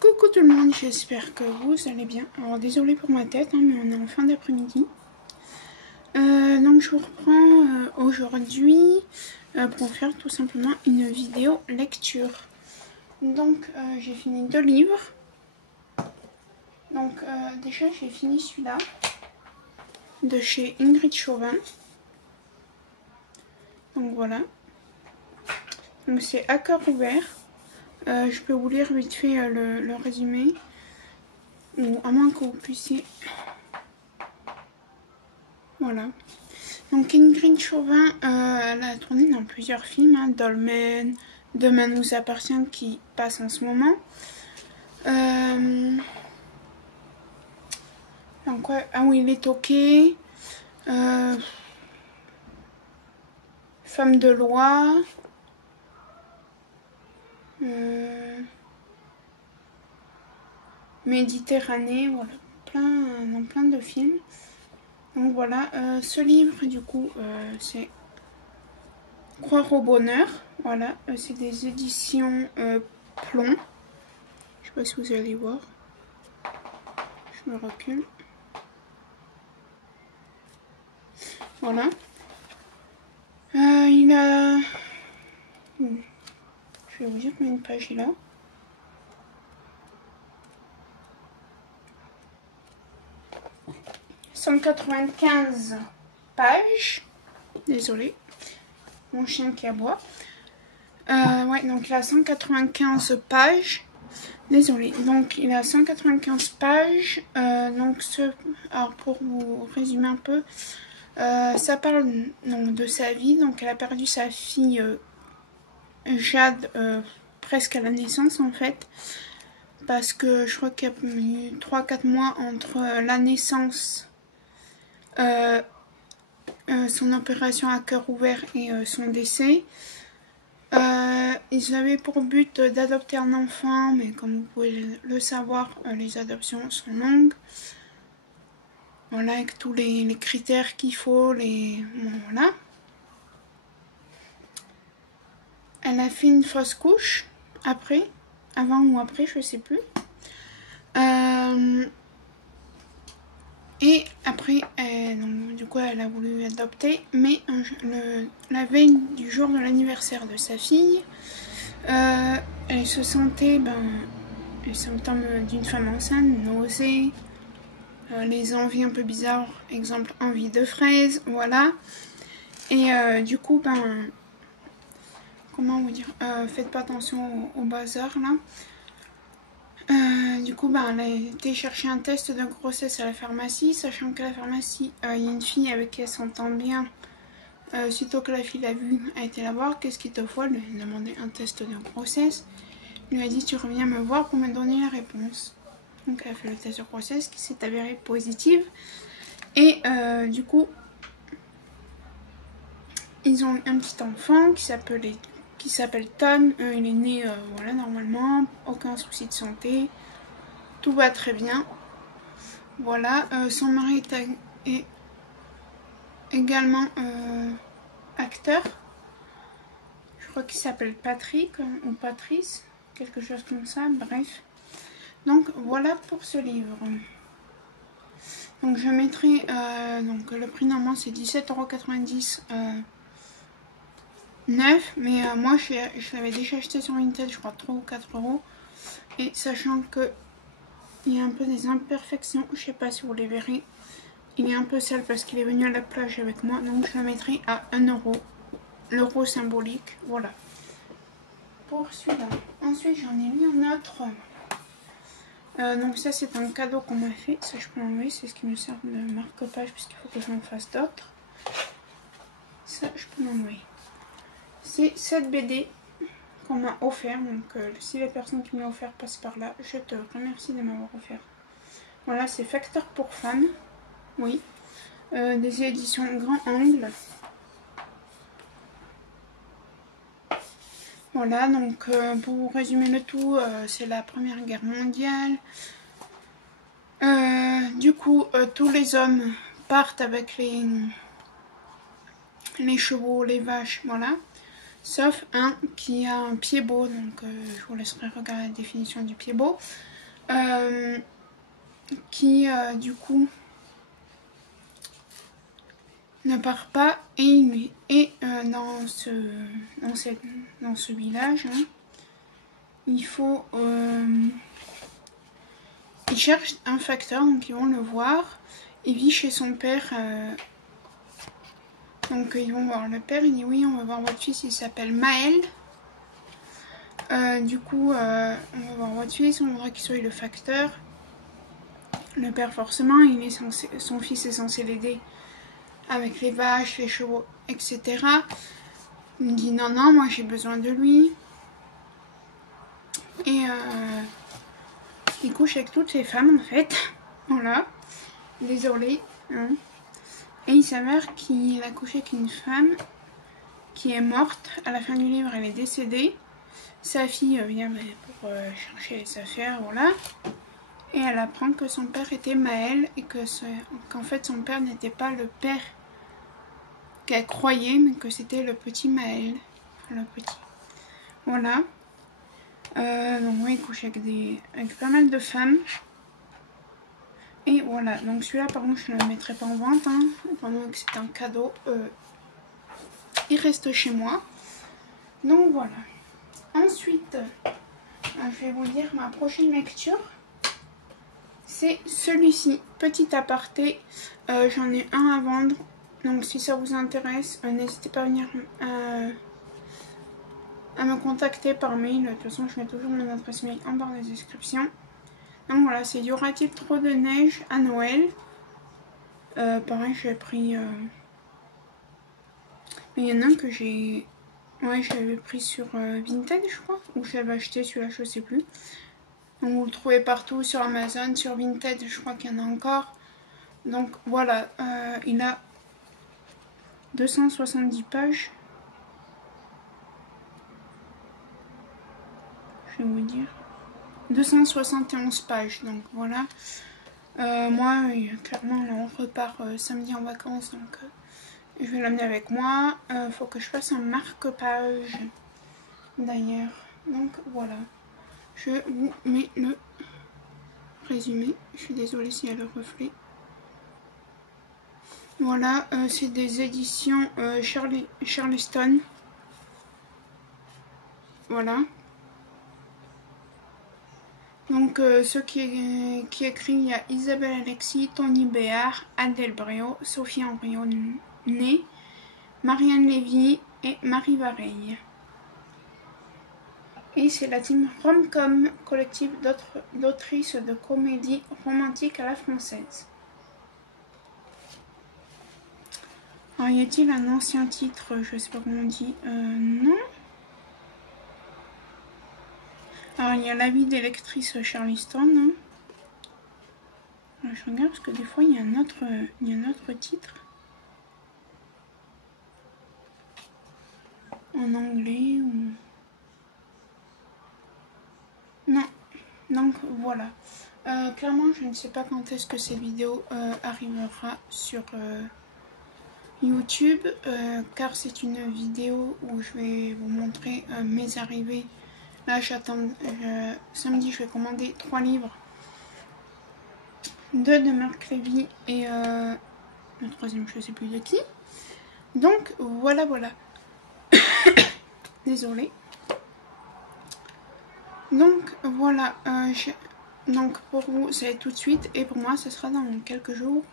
Coucou tout le monde, j'espère que vous allez bien. Alors désolé pour ma tête, mais on est en fin d'après-midi. Donc je vous reprends aujourd'hui pour faire tout simplement une vidéo lecture. Donc j'ai fini 2 livres. Donc déjà j'ai fini celui-là de chez Ingrid Chauvin. Donc voilà. Donc c'est À cœur ouvert. Je peux vous lire vite fait le résumé. Ou à moins que vous puissiez... Voilà. Donc Ingrid Chauvin, elle a tourné dans plusieurs films, hein, Dolmen, Demain nous appartient qui passe en ce moment. Donc ouais, ah oui, Les Toqués, Femme de loi, Méditerranée, voilà, plein de films. Donc voilà, ce livre du coup c'est Croire au bonheur, voilà, c'est des éditions Plomb. Je sais pas si vous allez voir. Je me recule. Voilà. Il a... Je vais vous dire combien de pages il a. « 195 pages. Désolée. Mon chien qui aboie. Ouais, donc il a 195 pages. Désolée. Donc il a 195 pages. Alors pour vous résumer un peu, ça parle donc, de sa vie. Donc elle a perdu sa fille Jade presque à la naissance en fait. Parce que je crois qu'il y a eu 3-4 mois entre la naissance, son opération à cœur ouvert et son décès. Ils avaient pour but d'adopter un enfant, mais comme vous pouvez le savoir, les adoptions sont longues. Voilà, avec tous les critères qu'il faut, bon, voilà. Elle a fait une fausse couche, après, avant ou après, je sais plus. Et après, donc, du coup, elle a voulu adopter, mais la veille du jour de l'anniversaire de sa fille, elle se sentait les symptômes d'une femme enceinte, nausées, les envies un peu bizarres, exemple envie de fraise, voilà. Et du coup, comment vous dire, faites pas attention au bazar là. Du coup, elle a été chercher un test de grossesse à la pharmacie, sachant qu'à la pharmacie, il y a une fille avec qui elle s'entend bien. Sitôt que la fille l'a vue, elle a été la voir. Qu'est-ce qu'il te faut? Elle lui a demandé un test de grossesse. Elle lui a dit, tu reviens me voir pour me donner la réponse. Donc elle a fait le test de grossesse qui s'est avéré positive. Et du coup, ils ont eu un petit enfant qui s'appelle Tom. Il est né voilà, normalement, aucun souci de santé. Tout va très bien. Voilà, son mari est également acteur. Je crois qu'il s'appelle Patrick ou Patrice, quelque chose comme ça, bref. Donc voilà pour ce livre. Donc je mettrai, donc le prix normalement c'est 17,90 €. Neuf, mais moi je l'avais déjà acheté sur Vinted, je crois 3 ou 4 €. Et sachant que il y a un peu des imperfections, je sais pas si vous les verrez. Il est un peu sale parce qu'il est venu à la plage avec moi, donc je le mettrai à 1 €. L'euro symbolique, voilà. Pour celui-là. Ensuite j'en ai mis un autre. Donc ça c'est un cadeau qu'on m'a fait, ça je peux l'enlever, c'est ce qui me sert de marque-page puisqu'il faut que j'en fasse d'autres. Ça je peux l'enlever. C'est cette BD qu'on m'a offert, donc si la personne qui m'a offert passe par là, je te remercie de m'avoir offert. Voilà, c'est Facteur pour femmes, oui, des éditions Grand Angle. Voilà, donc pour résumer le tout, c'est la Première Guerre mondiale. Du coup, tous les hommes partent avec les chevaux, les vaches, voilà. sauf un qui a un pied beau, donc je vous laisserai regarder la définition du pied beau, qui du coup ne part pas et dans ce village, hein, il faut il cherche un facteur, donc ils vont le voir. Il vit chez son père, donc ils vont voir le père. Il dit oui, on va voir votre fils, il s'appelle Maël. Du coup on va voir votre fils, on voudrait qu'il soit le facteur. Le père forcément, son fils est censé l'aider avec les vaches, les chevaux, etc. Il dit non, non, moi j'ai besoin de lui. Et il couche avec toutes les femmes en fait. Voilà. Désolé. Hein. Et il s'avère qu'il a couché avec une femme qui est morte. À la fin du livre, elle est décédée. Sa fille vient pour chercher les affaires, voilà. Et elle apprend que son père était Maël et qu'en fait son père n'était pas le père qu'elle croyait, mais que c'était le petit Maël. Enfin, le petit. Voilà. Donc oui, il couche avec pas mal de femmes. Et voilà, donc celui-là par contre je ne le mettrai pas en vente, hein, pendant que c'est un cadeau. Il reste chez moi. Donc voilà. Ensuite, je vais vous dire ma prochaine lecture. C'est celui-ci, petit aparté. J'en ai un à vendre. Donc si ça vous intéresse, n'hésitez pas à venir à me contacter par mail. De toute façon, je mets toujours mon adresse mail en barre de description. Donc voilà, c'est y aura-t-il trop de neige à Noël? Pareil, j'ai pris... Mais il y en a un que j'ai... Ouais, je l'avais pris sur Vinted, je crois. Ou je l'avais acheté, celui-là, je sais plus. Donc vous le trouvez partout, sur Amazon, sur Vinted, je crois qu'il y en a encore. Donc voilà, il a 270 pages. Je vais vous dire. 271 pages, donc voilà. Moi, clairement, là, on repart samedi en vacances, donc je vais l'amener avec moi. Faut que je fasse un marque-page, d'ailleurs. Donc voilà, je vous mets le résumé. Je suis désolée s'il y a le reflet. Voilà, c'est des éditions Charleston. Voilà. Donc ceux qui écrit, il y a Isabelle Alexis, Tony Béard, Adèle Bréau, Sophie Embrionnet, Marianne Lévy et Marie Vareille. Et c'est la team Romcom, collectif d'autrices de comédie romantique à la française. Alors y a-t-il un ancien titre, je sais pas comment on dit, non. Alors il y a La vie des lectrices Charleston. Hein. Alors, je regarde parce que des fois il y a un autre titre. En anglais ou... Non. Donc voilà. Clairement je ne sais pas quand est-ce que cette vidéo arrivera sur YouTube. Car c'est une vidéo où je vais vous montrer mes arrivées. Là j'attends, samedi je vais commander 3 livres. 2 de Marc Lévy et le troisième je ne sais plus de qui. Donc voilà. Désolée. Donc voilà, donc pour vous c'est tout de suite et pour moi ce sera dans quelques jours.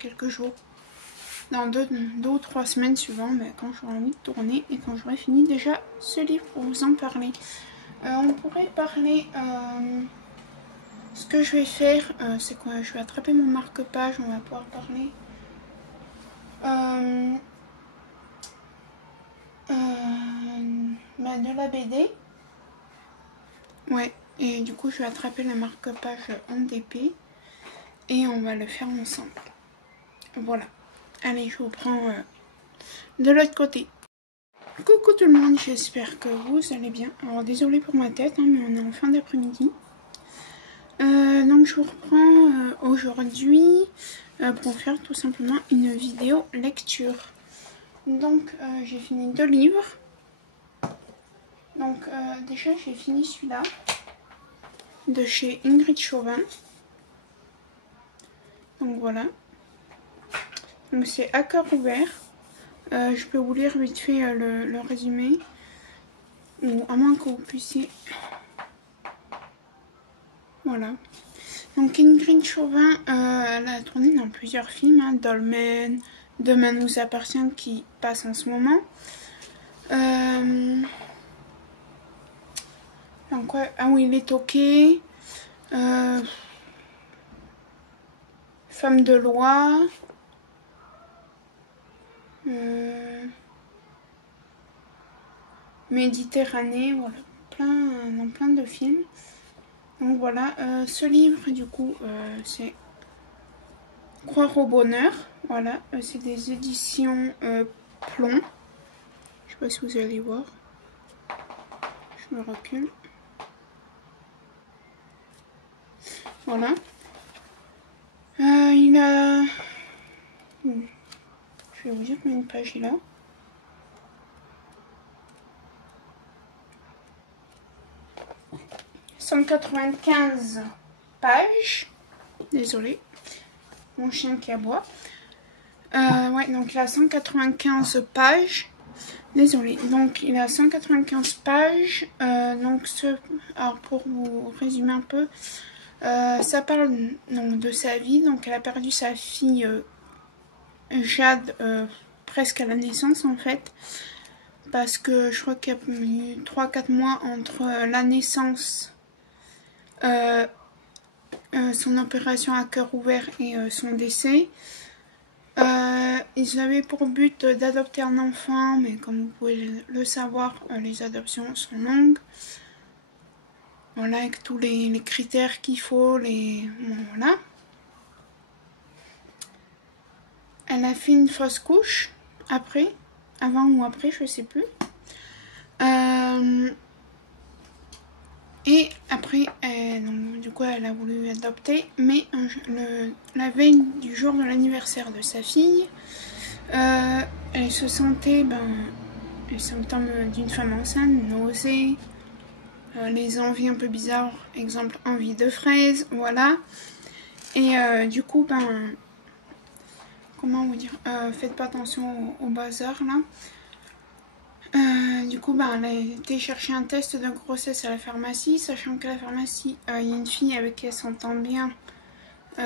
Quelques jours. Dans 2 ou 3 semaines suivant, mais quand j'aurai envie de tourner et quand j'aurai fini déjà ce livre pour vous en parler. On pourrait parler, ce que je vais faire, c'est quoi? Je vais attraper mon marque-page, on va pouvoir parler de la BD. Ouais, et du coup je vais attraper le marque-page en DP et on va le faire ensemble. Voilà. Allez, je vous prends de l'autre côté. Coucou tout le monde, j'espère que vous allez bien. Alors désolé pour ma tête, hein, mais on est en fin d'après-midi. Donc je vous reprends aujourd'hui pour faire tout simplement une vidéo lecture. Donc j'ai fini 2 livres. Donc déjà j'ai fini celui-là de chez Ingrid Chauvin. Donc voilà. Donc c'est À cœur ouvert. Je peux vous lire vite fait le résumé. Ou à moins que vous puissiez. Voilà. Donc Ingrid Chauvin, elle a tourné dans plusieurs films, hein, Dolmen, Demain nous appartient qui passe en ce moment. Donc ouais, ah oui, Les Toqués, Femme de loi, Méditerranée, voilà, dans plein de films. Donc voilà, ce livre du coup c'est Croire au bonheur, voilà, c'est des éditions Plomb. Je sais pas si vous allez voir. Je me recule. Voilà. Il a... Je vais vous dire combien de pages il a. « 195 pages. Désolée. Mon chien qui aboie. Ouais, donc il a 195 pages. Désolée. Donc il a 195 pages. Alors pour vous résumer un peu, ça parle donc, de sa vie. Donc elle a perdu sa fille Jade presque à la naissance en fait. Parce que je crois qu'il y a eu 3-4 mois entre la naissance, son opération à cœur ouvert et son décès. Ils avaient pour but d'adopter un enfant, mais comme vous pouvez le savoir, les adoptions sont longues. Voilà, avec tous les critères qu'il faut, bon, voilà. Elle a fait une fausse couche, avant ou après, je sais plus. Et après, donc, du coup, elle a voulu adopter, mais la veille du jour de l'anniversaire de sa fille, elle se sentait les symptômes d'une femme enceinte, nausées, les envies un peu bizarres, exemple envie de fraise, voilà. Et du coup, comment vous dire, faites pas attention au bazar là. Du coup, elle a été chercher un test de grossesse à la pharmacie, sachant qu'à la pharmacie, il y a une fille avec qui elle s'entend bien.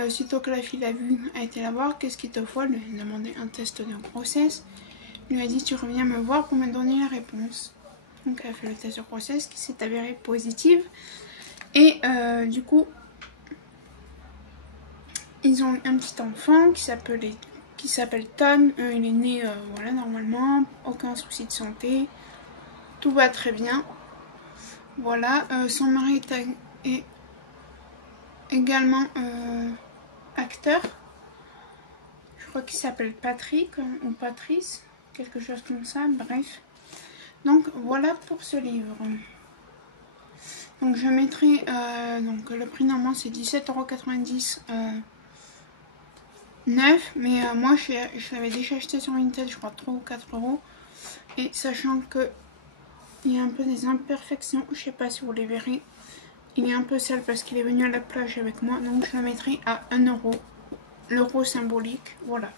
Sitôt que la fille l'a vue, elle a été la voir. Qu'est-ce qu'il te faut? Elle lui a demandé un test de grossesse. Il lui a dit tu reviens me voir pour me donner la réponse. Donc elle a fait le test de grossesse qui s'est avéré positive. Et du coup, ils ont un petit enfant qui s'appelle Tom. Il est né voilà, normalement, aucun souci de santé. Tout va très bien. Voilà, son mari est également acteur. Je crois qu'il s'appelle Patrick ou Patrice, quelque chose comme ça, bref. Donc voilà pour ce livre. Donc je mettrai, donc le prix normalement c'est 17,90 €. Neuf, mais moi je l'avais déjà acheté sur Vinted, je crois 3 ou 4 €. Et sachant que il y a un peu des imperfections, je sais pas si vous les verrez. Il est un peu sale parce qu'il est venu à la plage avec moi, donc je le mettrai à 1 €. L'euro symbolique, voilà.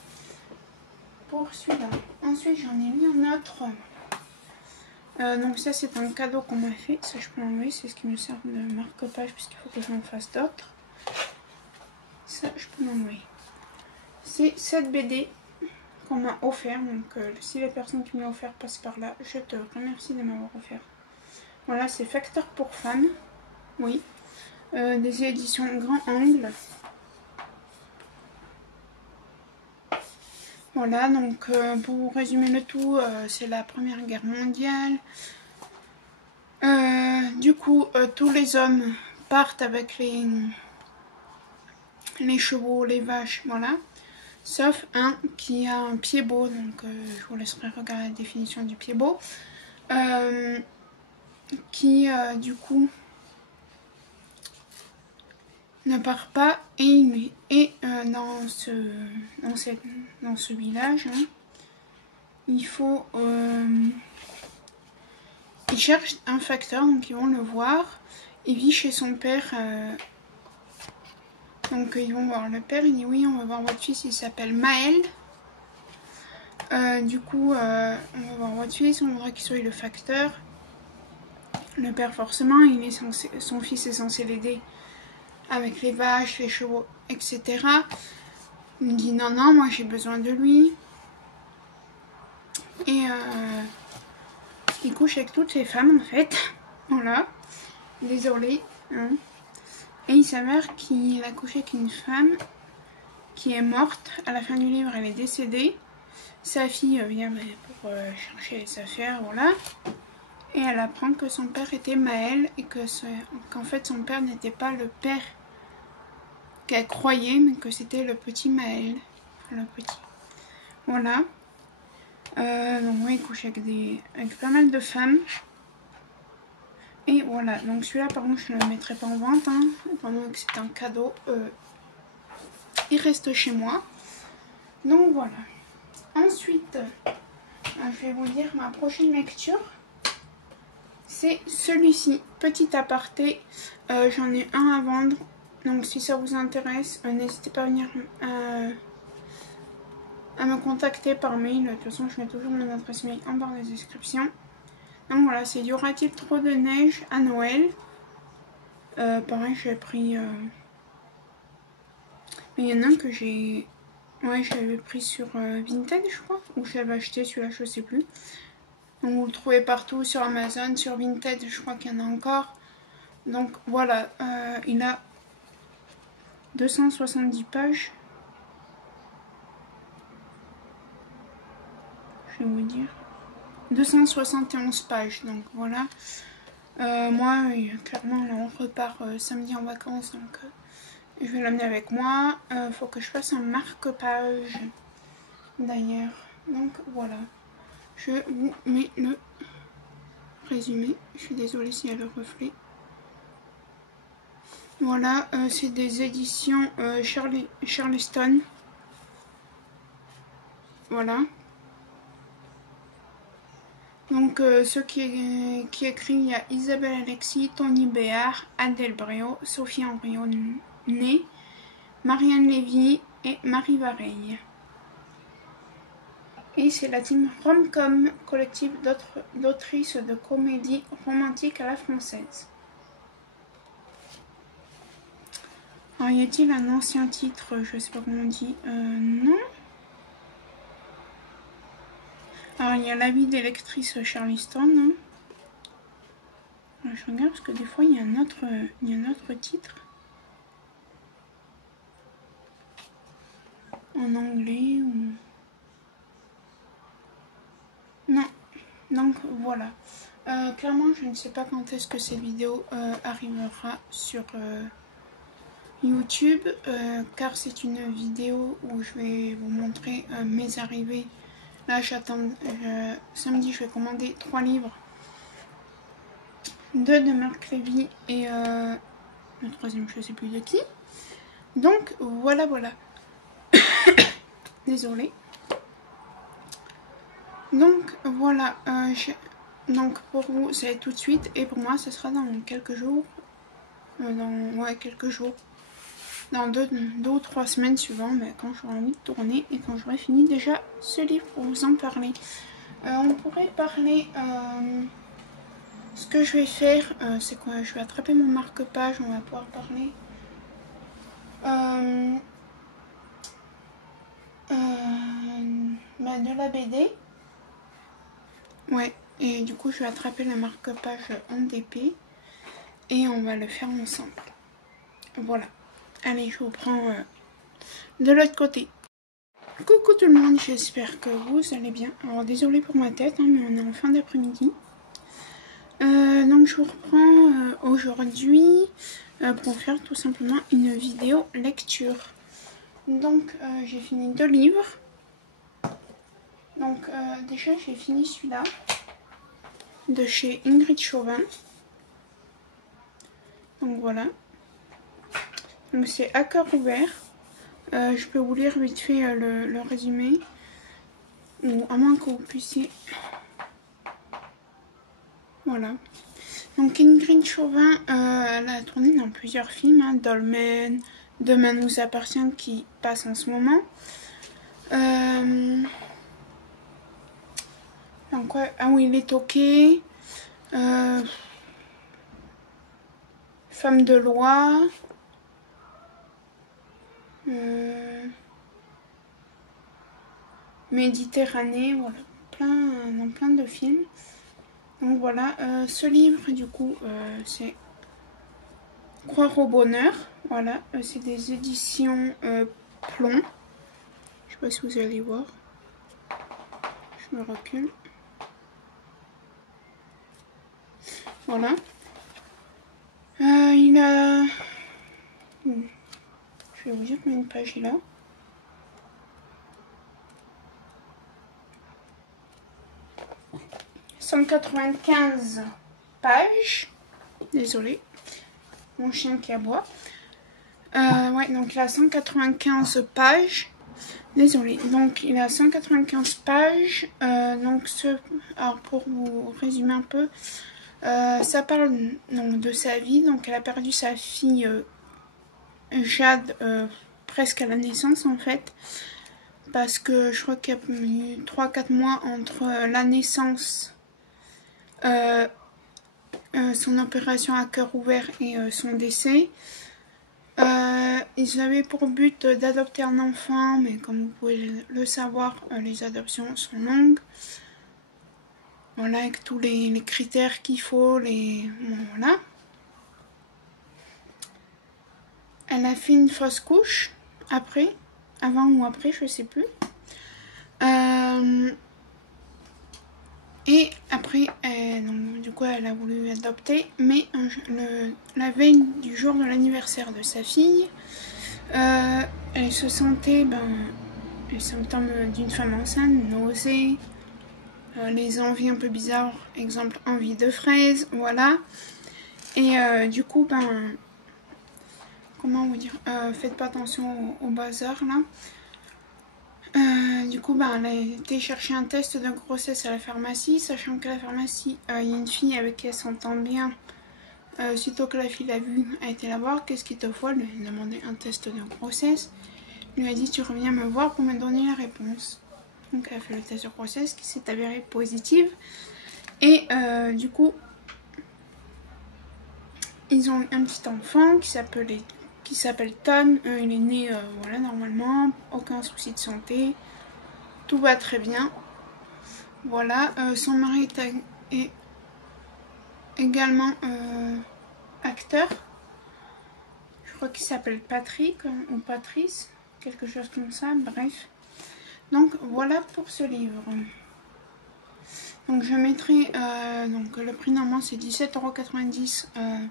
Pour celui-là. Ensuite j'en ai mis un autre. Donc ça c'est un cadeau qu'on m'a fait, ça je peux l'enlever, c'est ce qui me sert de marque-page puisqu'il faut que j'en fasse d'autres. Ça je peux l'enlever. C'est cette BD qu'on m'a offert, donc si la personne qui me l'a offert passe par là, je te remercie de m'avoir offert. Voilà, c'est Facteur pour femmes, oui, des éditions Grand Angle. Voilà, donc pour résumer le tout, c'est la Première Guerre mondiale. Du coup, tous les hommes partent avec les chevaux, les vaches, voilà. Sauf un qui a un pied-bot, donc je vous laisserai regarder la définition du pied-bot. Qui, du coup, ne part pas et il est dans ce village. Hein. il faut... il cherche un facteur, donc ils vont le voir. Il vit chez son père. Donc ils vont voir le père, il dit oui, on va voir votre fils, il s'appelle Maël. Du coup, on va voir votre fils, on voudra qu'il soit le facteur. Le père, forcément, son fils est censé l'aider avec les vaches, les chevaux, etc. Il me dit non, non, moi j'ai besoin de lui. Et il couche avec toutes les femmes en fait. Voilà. Désolée. Hein. Et il s'avère qu'il a couché avec une femme qui est morte. À la fin du livre, elle est décédée. Sa fille vient pour chercher les affaires, voilà. Et elle apprend que son père était Maël et qu'en fait son père n'était pas le père qu'elle croyait, mais que c'était le petit Maël. Le petit. Voilà. Donc oui, il couche avec pas mal de femmes. Et voilà, donc celui-là par contre je ne le mettrai pas en vente, hein, étant donné que c'est un cadeau. Il reste chez moi. Donc voilà. Ensuite, je vais vous dire ma prochaine lecture. C'est celui-ci, petit aparté. J'en ai un à vendre. Donc si ça vous intéresse, n'hésitez pas à venir à me contacter par mail. De toute façon, je mets toujours mon adresse mail en barre de description. Donc voilà, c'est Y aura-t-il trop de neige à Noël? Pareil, j'ai pris... Mais il y en a un que j'ai... Ouais, je l'avais pris sur Vinted, je crois. Ou je l'avais acheté, celui-là, je sais plus. Donc vous le trouvez partout, sur Amazon, sur Vinted, je crois qu'il y en a encore. Donc voilà, il a 270 pages. Je vais vous dire. 271 pages, donc voilà. Moi, clairement, là, on repart samedi en vacances, donc je vais l'amener avec moi. Faut que je fasse un marque-page, d'ailleurs. Donc voilà, je vous mets le résumé. Je suis désolée s'il y a le reflet. Voilà, c'est des éditions Charleston. Voilà. Donc ceux qui écrit, il y a Isabelle Alexis, Tony Béard, Adèle Bréau, Sophie Henriot-Né, Marianne Lévy et Marie Vareille. Et c'est la team Romcom, collectif d'autrices de comédie romantique à la française. Alors y a-t-il un ancien titre, je sais pas comment on dit, non. Alors il y a La vie des lectrices Charleston. Hein. Je regarde parce que des fois il y a un autre titre. En anglais ou... Non. Donc voilà. Clairement je ne sais pas quand est-ce que cette vidéo arrivera sur YouTube. Car c'est une vidéo où je vais vous montrer mes arrivées. Là j'attends... samedi je vais commander 3 livres. 2 de Marc Lévy et le troisième je ne sais plus de qui. Donc voilà. Désolée. Donc voilà, donc pour vous c'est tout de suite et pour moi ce sera dans quelques jours. Quelques jours. Dans 2 ou 3 semaines suivant, mais quand j'aurai envie de tourner et quand j'aurai fini déjà ce livre pour vous en parler. On pourrait parler... ce que je vais faire, c'est quoi? Je vais attraper mon marque-page, on va pouvoir parler. De la BD. Ouais, et du coup je vais attraper la marque-page en DP et on va le faire ensemble. Voilà. Allez, je vous prends de l'autre côté. Coucou tout le monde, j'espère que vous allez bien. Alors désolé pour ma tête, hein, mais on est en fin d'après-midi. Donc je vous reprends aujourd'hui pour faire tout simplement une vidéo lecture. Donc j'ai fini 2 livres. Donc déjà j'ai fini celui-là de chez Ingrid Chauvin. Donc voilà. Donc c'est À cœur ouvert. Je peux vous lire vite fait le résumé. ou à moins que vous puissiez. Voilà. Donc Ingrid Chauvin, elle a tourné dans plusieurs films, hein, Dolmen, Demain nous appartient qui passe en ce moment. Donc, ouais, ah oui, Les Toqués, Femme de loi, Méditerranée, voilà, plein de films. Donc voilà, ce livre du coup c'est Croire au bonheur, voilà, c'est des éditions Plomb. Je sais pas si vous allez voir, je me recule. Voilà. Il a... Je vais vous dire combien de pages il a. « 195 pages. Désolée. Mon chien qui aboie. Ouais, donc il a 195 pages. Désolée. Donc il a 195 pages. Alors pour vous résumer un peu, ça parle donc de sa vie. Donc elle a perdu sa fille Jade presque à la naissance en fait. Parce que je crois qu'il y a eu 3-4 mois entre la naissance, son opération à cœur ouvert et son décès. Ils avaient pour but d'adopter un enfant, mais comme vous pouvez le savoir, les adoptions sont longues. Voilà, avec tous les critères qu'il faut, bon, voilà. Elle a fait une fausse couche, après, avant ou après, je sais plus. Et après, donc, du coup, elle a voulu adopter, mais la veille du jour de l'anniversaire de sa fille, elle se sentait les symptômes d'une femme enceinte, nausées, les envies un peu bizarres, exemple envie de fraise, voilà. Et du coup, comment vous dire, faites pas attention au bazar là. Du coup, elle a été chercher un test de grossesse à la pharmacie, sachant qu'à la pharmacie, il y a une fille avec qui elle s'entend bien. Sitôt que la fille l'a vue, elle a été la voir. Qu'est-ce qu'il te faut? Elle lui a demandé un test de grossesse. Elle lui a dit, tu reviens me voir pour me donner la réponse. Donc, elle a fait le test de grossesse qui s'est avéré positive. Et du coup, ils ont eu un petit enfant qui s'appelle Tom. Il est né voilà, normalement, aucun souci de santé. Tout va très bien. Voilà, son mari est également acteur. Je crois qu'il s'appelle Patrick ou Patrice, quelque chose comme ça, bref. Donc voilà pour ce livre. Donc je mettrai, donc le prix normalement c'est 17,90 €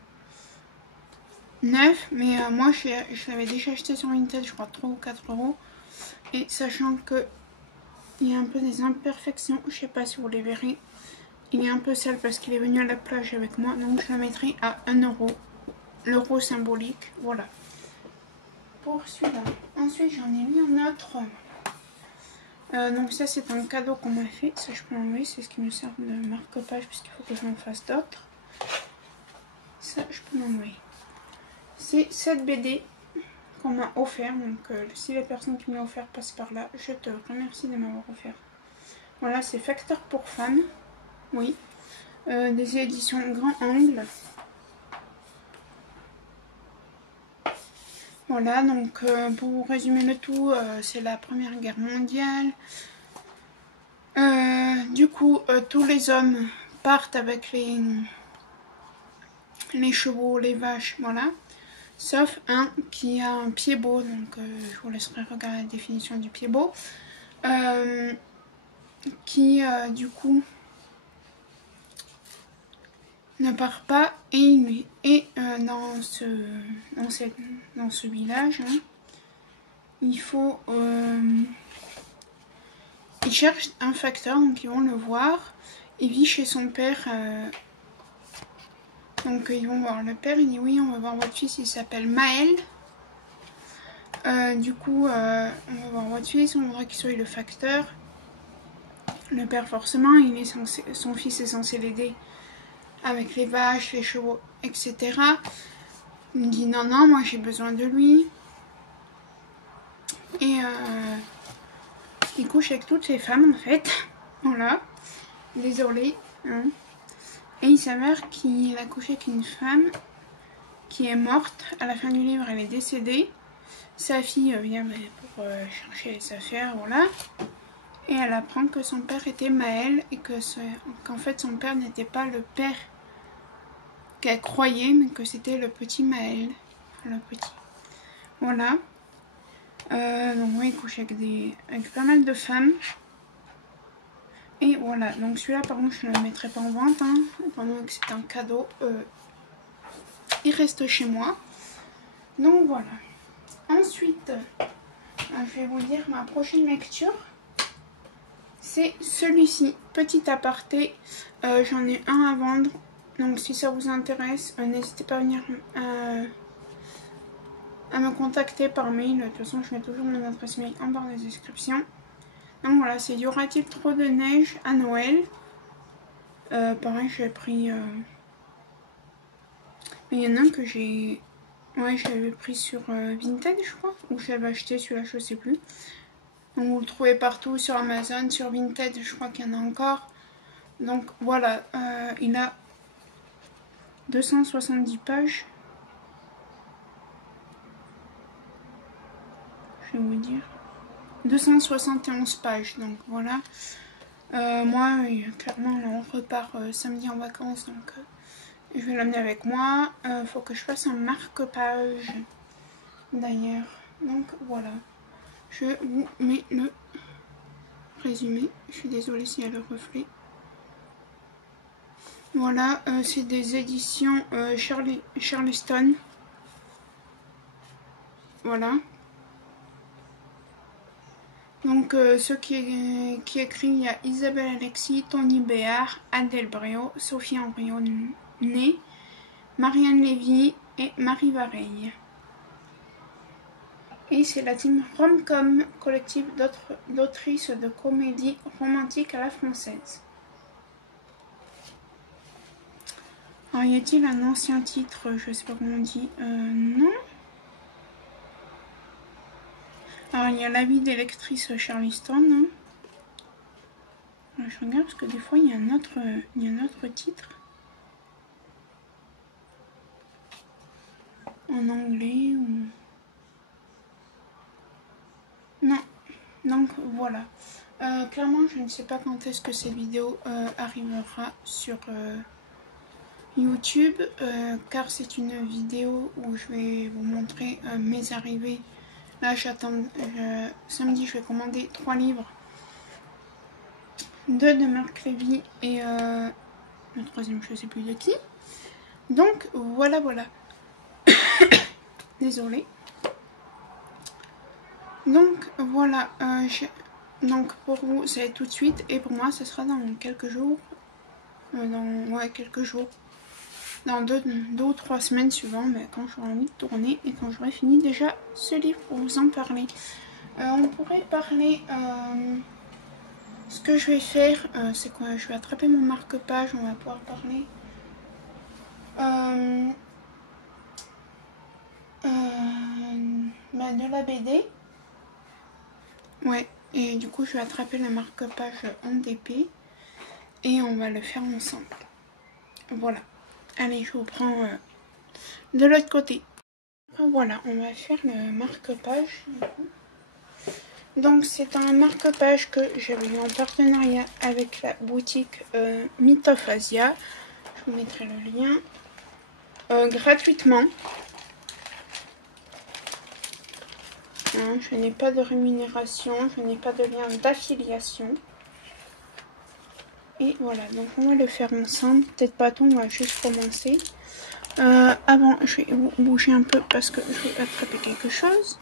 neuf, mais moi je l'avais déjà acheté sur Vinted, je crois 3 ou 4 €. Et sachant que il y a un peu des imperfections, je sais pas si vous les verrez. Il est un peu sale parce qu'il est venu à la plage avec moi, donc je le mettrai à 1 €. L'euro symbolique, voilà. Pour celui-là. Ensuite, j'en ai mis un autre. Donc ça, c'est un cadeau qu'on m'a fait. Ça, je peux l'enlever. C'est ce qui me sert de marque-page puisqu'il faut que je m'en fasse d'autres. Ça, je peux l'enlever. C'est cette BD qu'on m'a offert. Donc, si la personne qui me l'a offert passe par là, je te remercie de m'avoir offert. Voilà, c'est Facteur pour femmes. Oui. Des éditions Grand Angle. Voilà, donc pour résumer le tout, c'est la Première Guerre mondiale. Du coup, tous les hommes partent avec les chevaux, les vaches, voilà. Sauf un qui a un pied-bot, donc je vous laisserai regarder la définition du pied-bot. Qui, du coup, ne part pas et dans ce village, hein, il faut... il cherche un facteur, donc ils vont le voir. Il vit chez son père. Donc ils vont voir le père, il dit oui, on va voir votre fils, il s'appelle Maël. Du coup, on va voir votre fils, on voudrait qu'il soit le facteur. le père forcément, il est censé, son fils est censé l'aider avec les vaches, les chevaux, etc. Il me dit non, non, moi j'ai besoin de lui. Et il couche avec toutes les femmes en fait. Voilà. Désolée. Hein. Et il s'avère qu'il a couché avec une femme qui est morte. À la fin du livre, elle est décédée. Sa fille vient pour chercher les affaires, voilà. Et elle apprend que son père était Maël et qu'en fait son père n'était pas le père qu'elle croyait, mais que c'était le petit Maël. Enfin, le petit. Voilà. Donc oui, il couche avec pas mal de femmes. Et voilà, donc celui-là par contre je ne le mettrai pas en vente, hein, pendant que c'est un cadeau. Il reste chez moi. Donc voilà. Ensuite, je vais vous dire ma prochaine lecture. C'est celui-ci, petit aparté. J'en ai un à vendre. Donc si ça vous intéresse, n'hésitez pas à venir à me contacter par mail. De toute façon, je mets toujours mon adresse mail en barre de description. Donc voilà, c'est y aura-t-il trop de neige à Noël? Pareil, j'ai pris... Mais il y en a un que j'ai... Ouais, je l'avais pris sur Vinted, je crois. Ou je l'avais acheté, celui-là, je sais plus. Donc vous le trouvez partout, sur Amazon, sur Vinted, je crois qu'il y en a encore. Donc voilà, il a 270 pages. Je vais vous dire. 271 pages, donc voilà. Moi, clairement, là, on repart samedi en vacances, donc je vais l'amener avec moi. Faut que je fasse un marque-page, d'ailleurs. Donc voilà, je vous mets le résumé. Je suis désolée s'il y a le reflet. Voilà, c'est des éditions Charleston. Voilà. Donc, ceux qui écrivent, il y a Isabelle Alexis, Tony Béard, Adèle Bréau, Sophie Embrionnet, Marianne Lévy et Marie Vareille. Et c'est la team Romcom, collectif d'autrices de comédie romantique à la française. Alors, y a-t-il un ancien titre? Je sais pas comment on dit. Non. Alors, il y a La vie des lectrices Charleston. Hein. Alors, je regarde parce que des fois, il y a un autre titre. En anglais ou... Non. Donc, voilà. Clairement, je ne sais pas quand est-ce que cette vidéo arrivera sur YouTube. Car c'est une vidéo où je vais vous montrer mes arrivées. Là, j'attends... samedi, je vais commander 3 livres. 2 de Marc Lévy et le troisième, je ne sais plus de qui. Donc, voilà, voilà. Désolée. Donc, voilà. Donc, pour vous, c'est tout de suite. Et pour moi, ce sera dans quelques jours. Ouais, quelques jours. Dans 2 ou 3 semaines suivant, mais quand j'aurai envie de tourner et quand j'aurai fini déjà ce livre pour vous en parler. On pourrait parler... ce que je vais faire, c'est quoi? Je vais attraper mon marque-page, on va pouvoir parler de la BD. Ouais, et du coup, je vais attraper le marque-page en DP et on va le faire ensemble. Voilà. Allez, je vous prends de l'autre côté. Voilà, on va faire le marque-page. Donc, c'est un marque-page que j'avais eu en partenariat avec la boutique Myth of Asia. Je vous mettrai le lien gratuitement. Hein, je n'ai pas de rémunération, je n'ai pas de lien d'affiliation. Et voilà, donc on va le faire ensemble. Peut-être pas tout, on va juste commencer. Avant, je vais vous bouger un peu parce que je vais attraper quelque chose.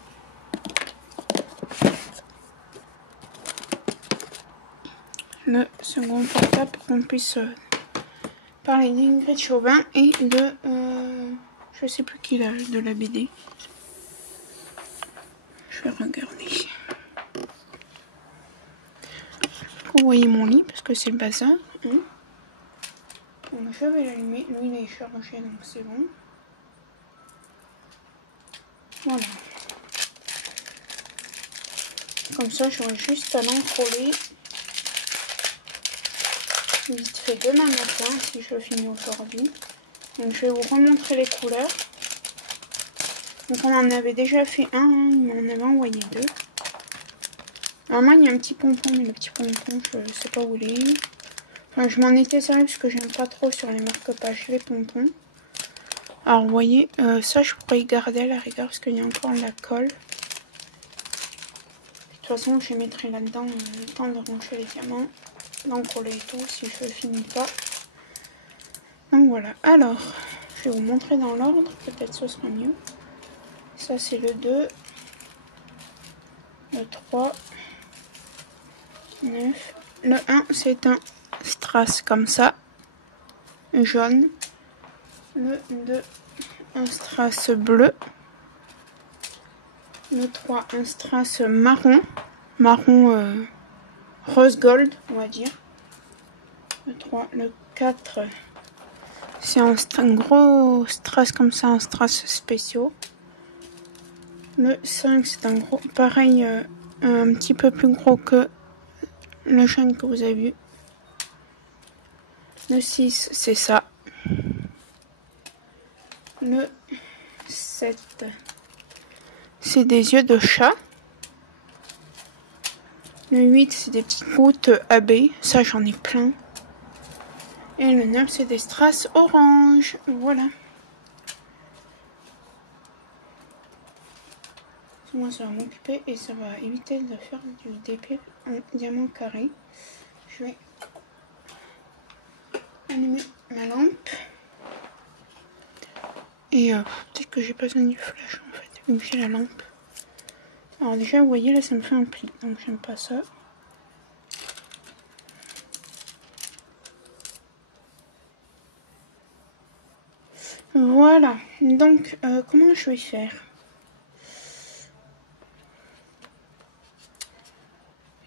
Le second portable pour qu'on puisse parler d'Ingrid Chauvin et de... je sais plus qui l'a de la BD. Je vais regarder. vous voyez mon lit parce que c'est le bazar. Hein. Donc je vais l'allumer. Lui, il est chargé, donc c'est bon. Voilà. Comme ça, j'aurai juste à l'encoller vite fait demain matin si je le finis aujourd'hui. Donc je vais vous remontrer les couleurs. Donc on en avait déjà fait un, hein, il m'en avait envoyé deux. Alors moi il y a un petit pompon, mais le petit pompon je sais pas où il est. Enfin je m'en étais servi parce que j'aime pas trop sur les marque-pages les pompons. Alors vous voyez, ça je pourrais y garder à la rigueur parce qu'il y a encore de la colle. De toute façon je mettrai là-dedans le temps de ranger les diamants, d'encoller et tout si je finis pas. Donc voilà, alors je vais vous montrer dans l'ordre, peut-être ce sera mieux. Ça c'est le 2, le 3, 9. Le 1 c'est un strass comme ça, jaune. Le 2, un strass bleu. Le 3, un strass marron. Marron rose gold, on va dire. Le 3, le 4, c'est un gros strass comme ça, un strass spéciaux. Le 5, c'est un gros, pareil, un petit peu plus gros que le jaune que vous avez vu. Le 6, c'est ça. Le 7, c'est des yeux de chat. Le 8, c'est des petites gouttes AB. Ça, j'en ai plein. Et le 9, c'est des strass orange. Voilà. Moi, ça va m'occuper et ça va éviter de faire du DP en diamant carré. Je vais allumer ma lampe. Et peut-être que j'ai pas besoin du flash en fait, vu que j'ai la lampe. Alors déjà, vous voyez, là, ça me fait un pli. Donc, j'aime pas ça. Voilà. Donc, comment je vais faire?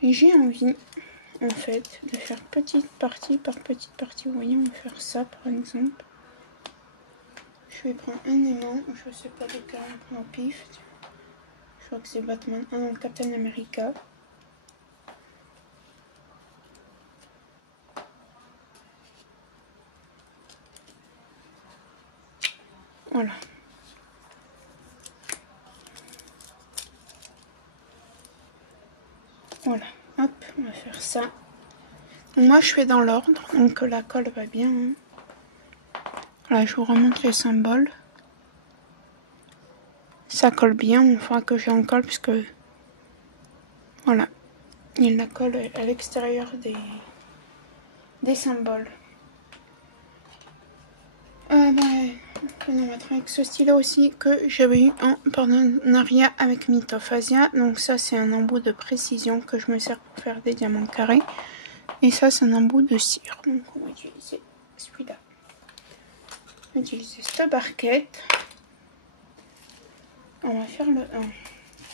J'ai envie, en fait, de faire petite partie par petite partie. Vous voyez, on va faire ça, par exemple. Je vais prendre un aimant, je sais pas lequel, au pif. Je crois que c'est Batman. Ah non, Captain America. Voilà. Voilà. Hop, on va faire ça. Moi, je fais dans l'ordre, donc la colle va bien. Hein. Voilà, je vous remontre les symboles. Ça colle bien, il faudra que j'en colle puisque voilà, il y a de la colle à l'extérieur des symboles. On va travailler avec ce stylo aussi que j'avais eu en partenariat avec Mythophasia. Donc ça c'est un embout de précision que je me sers pour faire des diamants carrés. Et ça c'est un embout de cire. Donc on va utiliser celui-là. On va utiliser cette barquette. On va faire le 1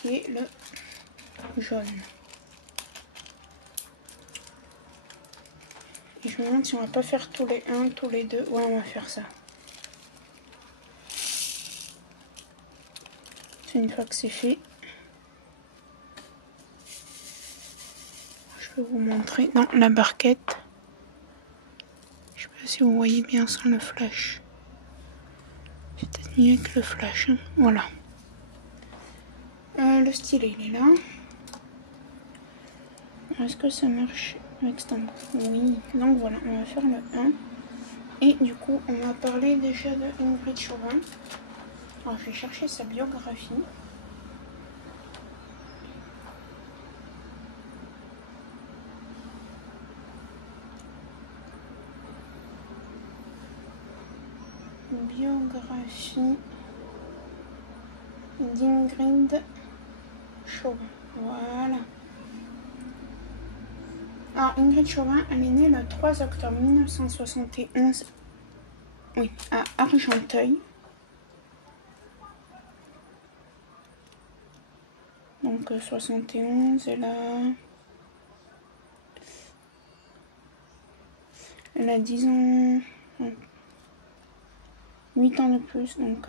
qui est le jaune. Et je me demande si on va pas faire tous les 1, tous les 2. Ouais, on va faire ça. C'est une fois que c'est fait. Je vais vous montrer. Non, la barquette. Je sais pas si vous voyez bien sans le flash. C'est peut-être mieux que le flash. Hein. Voilà. Le stylet, il est là. Est-ce que ça marche avec ce temps? Oui. Donc voilà, on va faire le 1. Et du coup, on va parler déjà de Ingrid Chauvin. Alors, je vais chercher sa biographie. Biographie d'Ingrid Chauvin. Voilà. Alors, Ingrid Chauvin, elle est née le 3 octobre 1971. Oui, à Argenteuil. Donc 71, elle a Elle a 10 ans, 8 ans de plus, donc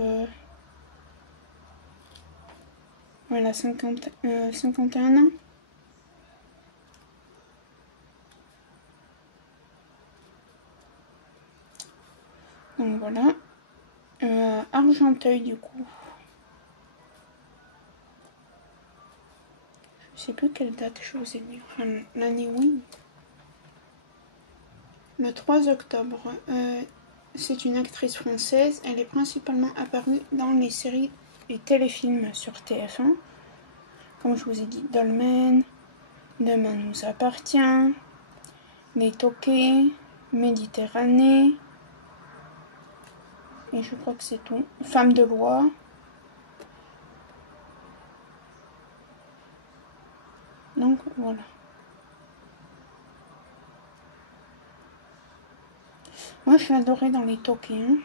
elle a 51 ans. Donc voilà. Argenteuil du coup. Je sais plus quelle date je vous ai dit. Enfin, l'année oui. Le 3 octobre. C'est une actrice française. Elle est principalement apparue dans les séries et téléfilms sur TF1. Comme je vous ai dit, Dolmen, Demain nous appartient, Les Toqués, Méditerranée. Et je crois que c'est tout. Femme de loi. Donc voilà. Moi je suis adorée dans Les Toqués. Hein.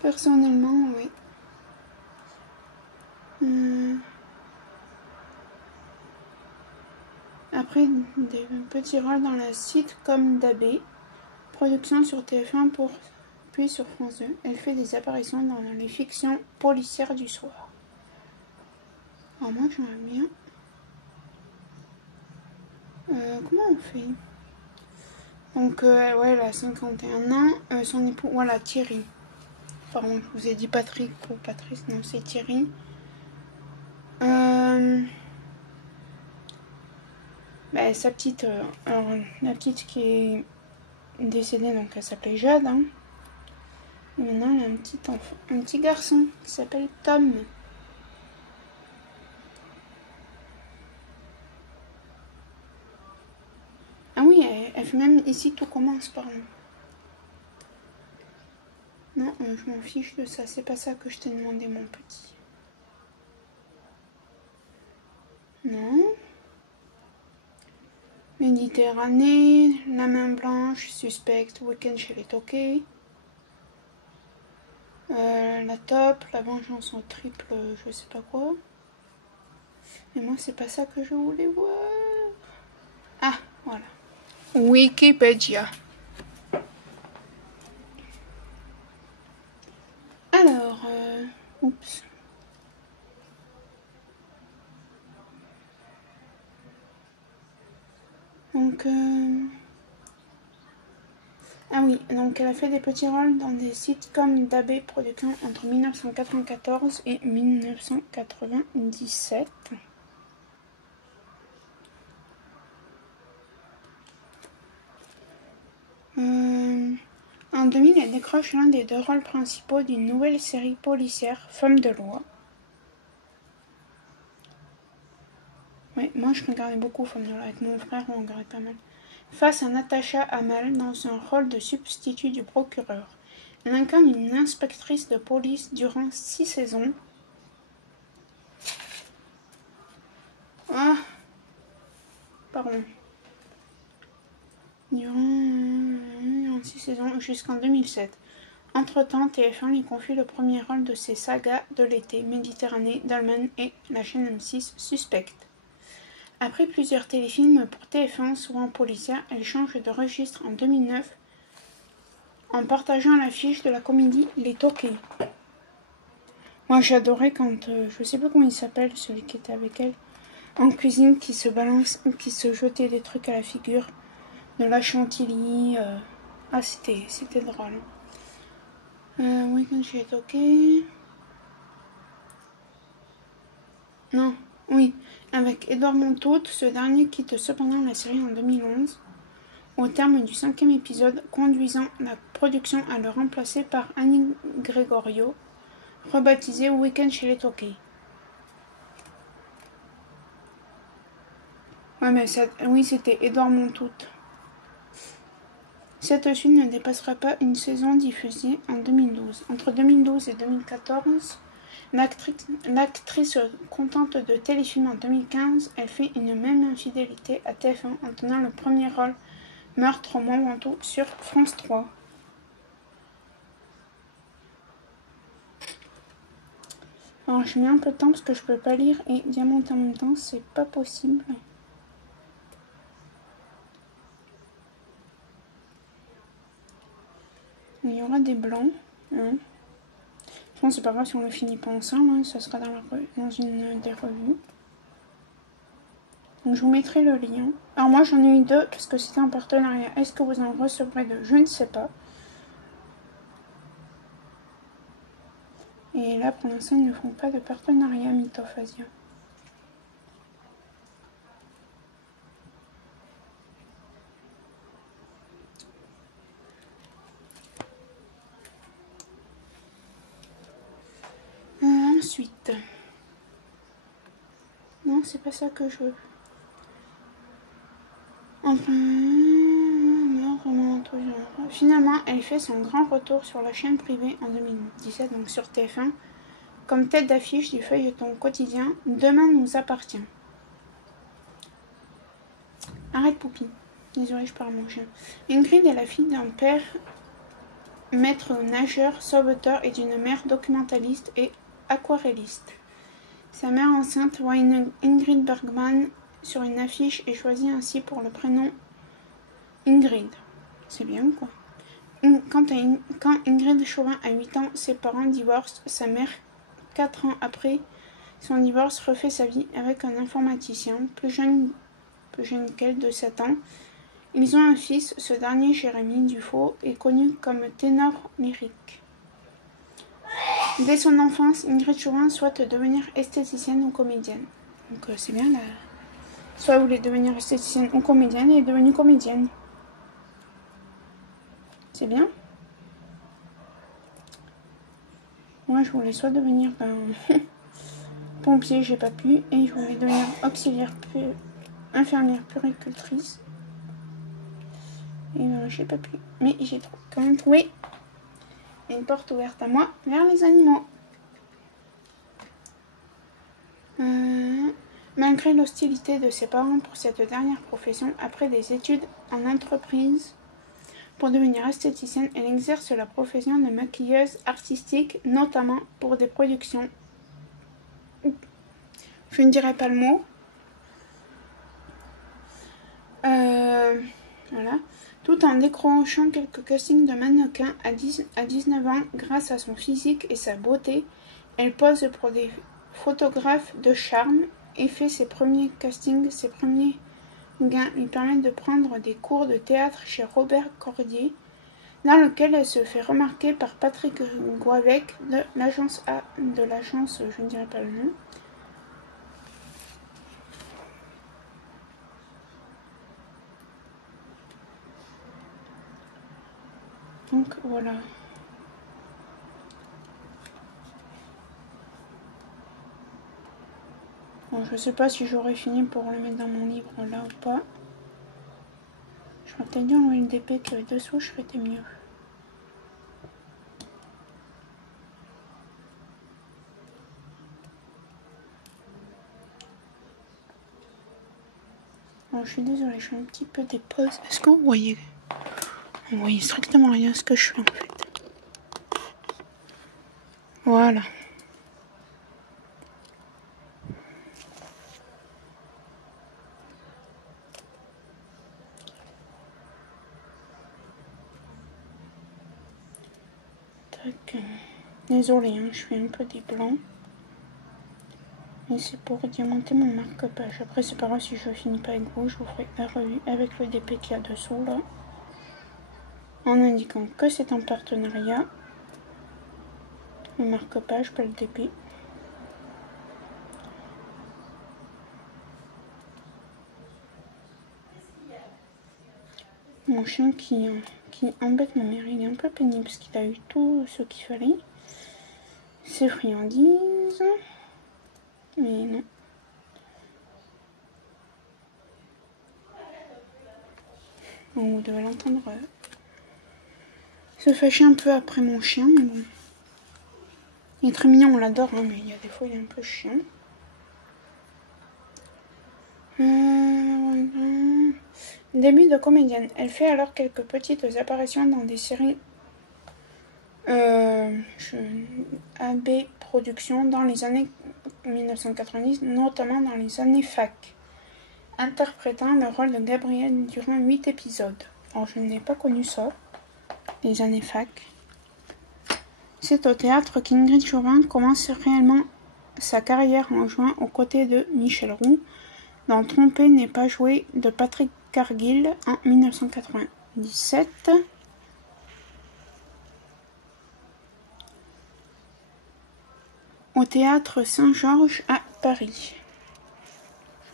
Personnellement, oui. Après des petits rôles dans la sitcom d'Abbé, production sur TF1 puis sur France 2, elle fait des apparitions dans les fictions policières du soir. Alors moi j'aimerais bien. Comment on fait? Donc ouais, elle a 51 ans. Son époux, voilà, Thierry. Pardon, je vous ai dit Patrick ou Patrice, non c'est Thierry. Sa petite, alors la petite qui est décédée, donc elle s'appelait Jade. Hein. Et maintenant elle a un petit enfant, un petit garçon qui s'appelle Tom. Ah oui, elle fait même ici tout commence par nous. Non, je m'en fiche de ça, c'est pas ça que je t'ai demandé mon petit. Non. Méditerranée, La main blanche, Suspecte, Week-end chez les Toqués. La top, La vengeance en triple, je sais pas quoi. Et moi, c'est pas ça que je voulais voir. Ah, voilà. Wikipédia. Alors, oups. Donc, ah oui, donc elle a fait des petits rôles dans des sitcoms d'Abbé Productions entre 1994 et 1997. En 2000, elle décroche l'un des 2 rôles principaux d'une nouvelle série policière, Femme de loi. Oui, moi je regardais beaucoup Femme de loi avec mon frère, on regardait pas mal. Face à Natacha Hamel dans un rôle de substitut du procureur. Elle incarne une inspectrice de police durant 6 saisons. Ah, pardon. Durant 6 saisons jusqu'en 2007. Entre-temps, TF1 lui confie le premier rôle de ses sagas de l'été, Méditerranée, Dolmen et la chaîne M6 Suspecte. Après plusieurs téléfilms pour TF1, souvent policières, elle change de registre en 2009 en partageant l'affiche de la comédie Les Toqués. Moi j'adorais quand, je sais pas comment il s'appelle, celui qui était avec elle, en cuisine, qui se jetait des trucs à la figure, de la chantilly. Ah, c'était drôle. Oui, quand j'ai toqué. Non, oui, avec Edouard Montaut, ce dernier quitte cependant la série en 2011, au terme du 5e épisode, conduisant la production à le remplacer par Annie Gregorio, rebaptisée Week-end chez les Toqués. Ouais, mais oui, c'était Edouard Montaut. Cette suite ne dépassera pas une saison diffusée en 2012. Entre 2012 et 2014, l'actrice contente de téléfilm en 2015, elle fait une même infidélité à TF1 en tenant le premier rôle Meurtre au Mont-Ventoux sur France 3. Alors je mets un peu de temps parce que je peux pas lire et diamanter en même temps, c'est pas possible. Il y aura des blancs. Hein. Je pense que c'est pas grave si on le finit pas ensemble, hein. Ça sera dans une des revues. Donc je vous mettrai le lien. Alors moi j'en ai eu 2 parce que c'était un partenariat. Est-ce que vous en recevrez 2? Je ne sais pas. Et là pour l'instant ils ne font pas de partenariat Mythophasia. Ensuite. Non, c'est pas ça que je veux. Enfin, finalement, elle fait son grand retour sur la chaîne privée en 2017, donc sur TF1, comme tête d'affiche du feuilleton quotidien Demain nous appartient. Arrête Poupie. Désolée, je parle mon chien. Ingrid est la fille d'un père maître nageur, sauveteur et d'une mère documentaliste et aquarelliste. Sa mère enceinte voit Ingrid Bergman sur une affiche et choisit ainsi pour le prénom Ingrid. C'est bien quoi. Quand Ingrid Chauvin a 8 ans, ses parents divorcent. Sa mère, 4 ans après son divorce, refait sa vie avec un informaticien plus jeune qu'elle de 7 ans. Ils ont un fils, ce dernier, Jérémy Dufaux, est connu comme ténor lyrique. Dès son enfance, Ingrid Chauvin souhaite devenir esthéticienne ou comédienne. Donc c'est bien là. Soit elle voulait devenir esthéticienne ou comédienne et elle est devenue comédienne. C'est bien. Moi je voulais soit devenir pompier, j'ai pas pu, et je voulais devenir auxiliaire infirmière puéricultrice. Et j'ai pas pu. Mais j'ai quand même trouvé une porte ouverte à moi vers les animaux. Malgré l'hostilité de ses parents pour cette dernière profession, après des études en entreprise pour devenir esthéticienne, elle exerce la profession de maquilleuse artistique, notamment pour des productions. Je ne dirai pas le mot. Voilà. Tout en décrochant quelques castings de mannequins à 19 ans, grâce à son physique et sa beauté, elle pose pour des photographes de charme et fait ses premiers castings. Ses premiers gains lui permettent de prendre des cours de théâtre chez Robert Cordier, dans lequel elle se fait remarquer par Patrick Goivec de l'agence je ne dirai pas le nom. Donc voilà. Bon, je sais pas si j'aurais fini pour le mettre dans mon livre là ou pas. J'aurais peut-être dû enlever le DP qu'il y avait dessous, je ferais mieux. Bon, je suis désolée, je fais un petit peu des pauses. Est-ce que vous voyez? Vous voyez strictement rien ce que je fais en fait. Voilà. Tac. Désolée, hein, je fais un peu des blancs. Et c'est pour diamanter mon marque-page. Après, c'est pas grave si je finis pas avec vous, je vous ferai la revue avec le DP qu'il y a dessous là. En indiquant que c'est un partenariat. Le marque-page, pas le DP. Mon chien qui embête ma mère, il est un peu pénible parce qu'il a eu tout ce qu'il fallait. Ses friandises. Mais non. Bon, vous devez l'entendre se fâcher un peu après mon chien, mais bon. Il est très mignon, on l'adore, hein, mais il y a des fois il est un peu chiant. Début de comédienne. Elle fait alors quelques petites apparitions dans des séries AB Productions dans les années 1990, notamment dans les années fac, interprétant le rôle de Gabrielle durant 8 épisodes. Alors je n'ai pas connu ça. des années fac. C'est au théâtre qu'Ingrid Chauvin commence réellement sa carrière en jouant aux côtés de Michel Roux dans Tromper n'est pas joué de Patrick Cargill en 1997. Au théâtre Saint-Georges à Paris.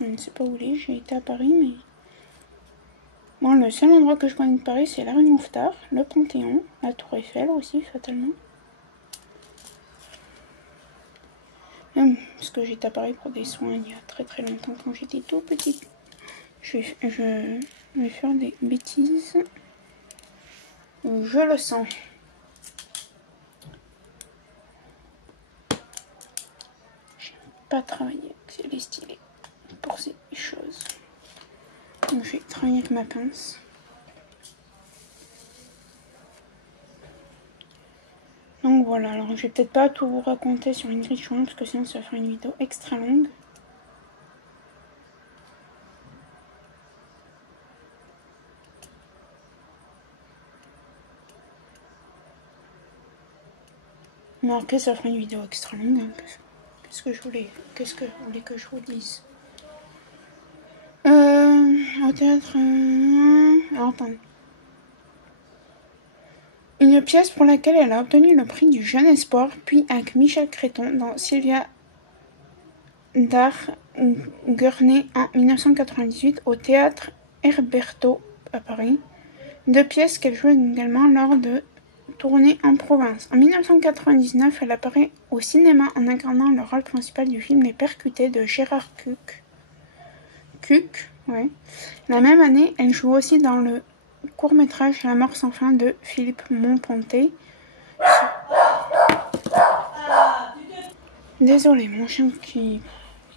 Je ne sais pas où il est, j'ai été à Paris, mais... Bon, le seul endroit que je connais de Paris, c'est la rue Mouffetard, le Panthéon, la Tour Eiffel aussi, fatalement. Parce que j'étais à Paris pour des soins il y a très très longtemps, quand j'étais tout petite. Je vais faire des bêtises. Je le sens. J'aime pas travailler avec les stylés pour ces choses. Donc je vais travailler avec ma pince. Donc voilà, alors je vais peut-être pas tout vous raconter sur Ingrid Chauvin parce que sinon ça va faire une vidéo extra longue. Mais après ça fera une vidéo extra longue. Hein. Qu'est-ce que vous voulez que je vous dise? Au théâtre... Alors attendez. Une pièce pour laquelle elle a obtenu le prix du Jeune Espoir, puis avec Michel Créton dans Sylvia d'Art-Gurney en 1998 au théâtre Herberto à Paris. 2 pièces qu'elle joue également lors de tournées en province. En 1999, elle apparaît au cinéma en incarnant le rôle principal du film Les Percutés de Gérard Cuc. Ouais. La même année, elle joue aussi dans le court-métrage La mort sans fin de Philippe Monponté. Désolée, mon chien qui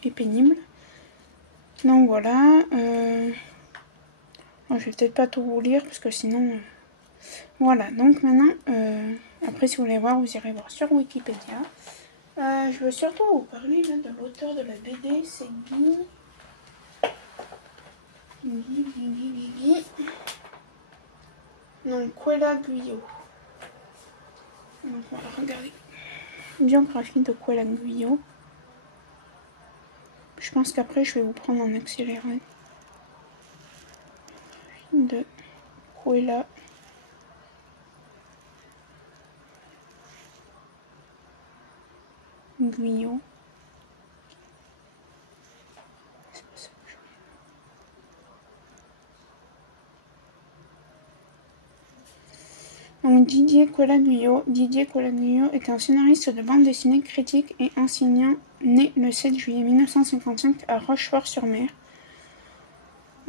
est pénible. Donc voilà. Je vais peut-être pas tout vous lire parce que sinon... Voilà, donc maintenant, après si vous voulez voir, vous irez voir sur Wikipédia. Je veux surtout vous parler là, de l'auteur de la BD, c'est Guy. Donc, Quella Guyot. Donc, on va regarder. Biographie de Quella Guyot. Je pense qu'après, je vais vous prendre en accéléré. De Quella Guyot. Donc Didier Collin-Guyot est un scénariste de bande dessinée, critique et enseignant né le 7 juillet 1955 à Rochefort-sur-Mer.